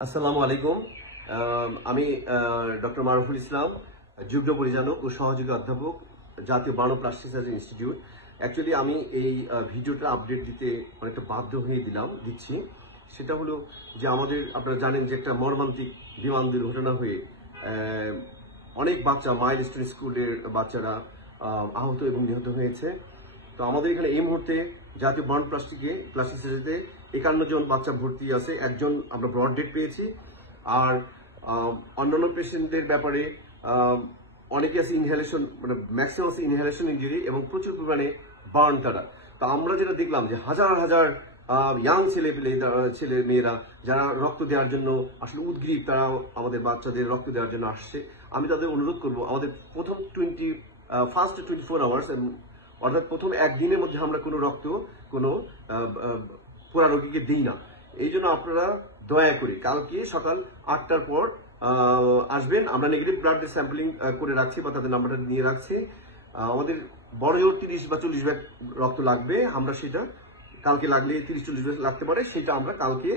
আসসালামু আলাইকুম। আমি ডক্টর মারুফুল ইসলাম, যুগ্ম পরিচালক ও সহযোগী অধ্যাপক, জাতীয় burn plastic surgery institute. Actually আমি এই ভিডিওটা আপডেট দিতে অনেকটা বাধ্য হয়ে দিচ্ছি। সেটা হলো যে আপনারা জানেন যে একটা মর্মান্তিক বিমান দুর্ঘটনা হয়ে অনেক বাচ্চা মাইলস্টোন স্কুলের বাচ্চারা আহত এবং নিহত হয়েছে। তো আমাদের এখানে এই মুহূর্তে জাতীয় বার্ন প্লাস্টিক সার্জারিতে 51 জন বাচ্চা ভর্তি আছে। একজন আমরা ব্রড ডেড পেয়েছি। আর অন্যান্য পেশেন্টদের ব্যাপারে অনেকে আছে ইনহেলেশন, মানে ম্যাক্সিমাম আছে ইনহেলেশন ইনজুরি এবং প্রচুর পরিমাণে বার্ন তারা। তো আমরা যেটা দেখলাম যে হাজার হাজার ইয়াং ছেলে মেয়েরা যারা রক্ত দেওয়ার জন্য আসলে উদ্গ্রীব, তারা আমাদের বাচ্চাদের রক্ত দেওয়ার জন্য আসছে। আমি তাদের অনুরোধ করব, আমাদের প্রথম ফার্স্ট 24 আওয়ার্স, অর্থাৎ প্রথম একদিনের মধ্যে আমরা কোনো রক্ত কোনো পোড়া রোগীকে দিই না। এই জন্য আপনারা দয়া করে কালকে সকাল 8টার পর আসবেন। আমরা নেগেটিভ ব্লাড স্যাম্পলিং করে রাখছি বা তাদের নাম্বারটা নিয়ে রাখছি। আমাদের বড় জোর 30 বা 40 ব্যাগ রক্ত লাগবে। আমরা সেটা কালকে লাগলে 30-40 ব্যাগ লাগতে পারে, সেটা আমরা কালকে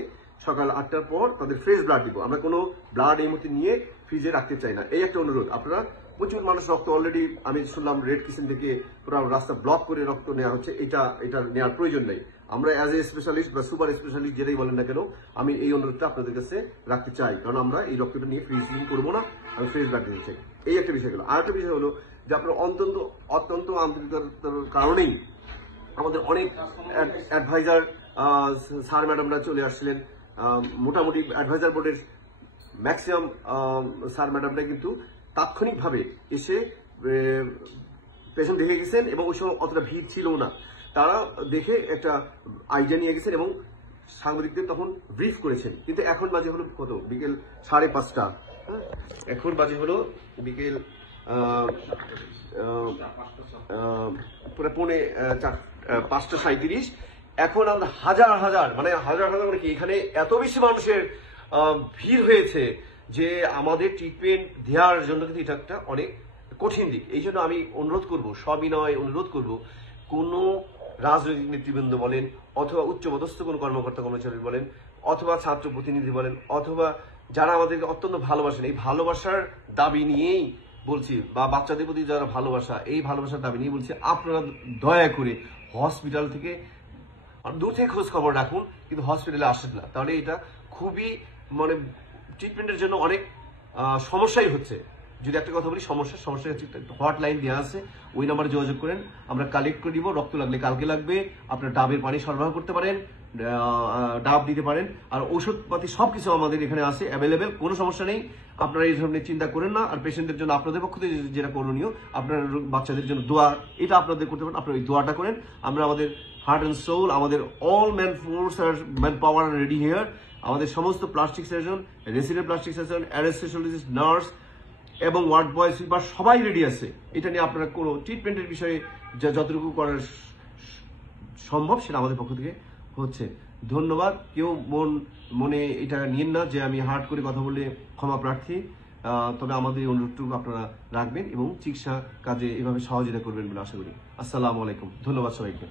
সকাল 8টার পর তাদের ফ্রেশ ব্লাড দিব। আমরা কোনো ব্লাড এই মুহূর্তে নিয়ে ফ্রিজে রাখতে চাই না। এই একটা অনুরোধ। আপনারা প্রচুর মানুষ রক্ত অলরেডি, আমি শুনলাম রেড কিচেন থেকে পুরো রাস্তা ব্লক করে রক্ত নেওয়া হচ্ছে। এটা নেওয়ার প্রয়োজন নেই। আমরা অ্যাজ এ স্পেশালিস্ট বা সুপার স্পেশালিস্ট যেটাই বলেন না কেন, আমি এই অনুরোধটা আপনাদের কাছে রাখতে চাই, কারণ আমরা এই রক্তটা নিয়ে ফ্রিজিং করবো না, আমি ফ্রেশ ব্লাড দিতে চাই। এই একটা বিষয় গেল। আর একটা বিষয় হলো যে আপনার অত্যন্ত আন্তরিকতার কারণেই আমাদের অনেক অ্যাডভাইজার স্যার ম্যাডামরা চলে আসছিলেন। মোটামুটি অ্যাডভাইজার বোর্ডের ম্যাক্সিমাম স্যার ম্যাডামরা কিন্তু তাৎক্ষণিকভাবে এসে পেশেন্ট দেখে গেছেন এবং ওই সময় অতটা ভিড় ছিল না। তারা দেখে একটা আইডিয়া নিয়ে গেছেন এবং সাংবাদিকদের তখন ব্রিফ করেছেন। কিন্তু এখন বাজে হলো কত, বিকেল 5:30। এখন বাজে হলো বিকেল পৌনে 5:37। এখন আমরা হাজার হাজার মানে কি এখানে এত বেশি মানুষের ভিড় হয়েছে যে আমাদের ট্রিটমেন্ট দেওয়ার জন্য কিন্তু এটা একটা অনেক কঠিন দিক। এই জন্য আমি অনুরোধ করব, সবিনয় অনুরোধ করব, কোনো রাজনৈতিক নেতৃবৃন্দ বলেন, অথবা উচ্চপদস্থ কোনো কর্মকর্তা কর্মচারী বলেন, অথবা ছাত্র প্রতিনিধি বলেন, অথবা যারা আমাদেরকে অত্যন্ত ভালোবাসেন, এই ভালোবাসার দাবি নিয়েই বলছি, বা বাচ্চাদের প্রতি যারা ভালোবাসা, এই ভালোবাসার দাবি নিয়ে বলছি, আপনারা দয়া করে হসপিটাল থেকে দূর থেকে খোঁজ খবর রাখুন, কিন্তু হসপিটালে আসেন না। তাহলে এটা খুবই মানে ট্রিটমেন্টের জন্য অনেক সমস্যাই হচ্ছে। যদি একটা কথা বলি, সমস্যা হচ্ছে, হটলাইন দেওয়া আছে, ওই নাম্বারে যোগাযোগ করেন, আমরা কালেক্ট করে দিব। রক্ত লাগলে কালকে লাগবে, আপনার ডাবের পানি সরবরাহ করতে পারেন, ডাব দিতে পারেন, আর ঔষধপাতি সবকিছু আমাদের এখানে আছে অ্যাভেলেবেল, কোনো সমস্যা নেই। আপনারা এই ধরনের চিন্তা করেন না। আর পেশেন্টদের জন্য আপনাদের পক্ষ থেকে যেটা করণীয়, আপনার বাচ্চাদের জন্য দোয়া, এটা আপনাদের করতে পারেন। আপনারা ওই দোয়াটা করেন। আমরা আমাদের হার্ট অ্যান্ড সোল, আমাদের অল ম্যান ফোর্স আর ম্যান পাওয়ার রেডি হিয়ার। আমাদের সমস্ত plastic surgeon, resident plastic surgeon, anaesthesiologist, nurse এবং ওয়ার্ড বয় সুইপার সবাই রেডি আছে। এটা নিয়ে আপনারা কোনো ট্রিটমেন্টের বিষয়ে যতটুকু করার সম্ভব সেটা আমাদের পক্ষ থেকে হচ্ছে। ধন্যবাদ। কেউ মনে এটা নিয়েন না যে আমি হার্ড করে কথা বললে ক্ষমা প্রার্থী। তবে আমাদের এই অনুরোধটুকু আপনারা রাখবেন এবং চিকিৎসা কাজে এভাবে সহযোগিতা করবেন বলে আশা করি। আসসালামু আলাইকুম। ধন্যবাদ সবাইকে।